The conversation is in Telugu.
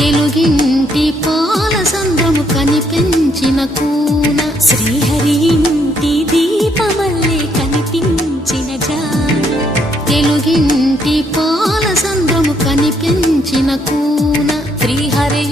తెలుగింటి పాల సంద్రము కనిపించిన కూన శ్రీహరి ఇంటి దీపమల్లే కనిపించిన జాన తెలుగింటి పాల సంద్రము కనిపించిన కూన శ్రీహరి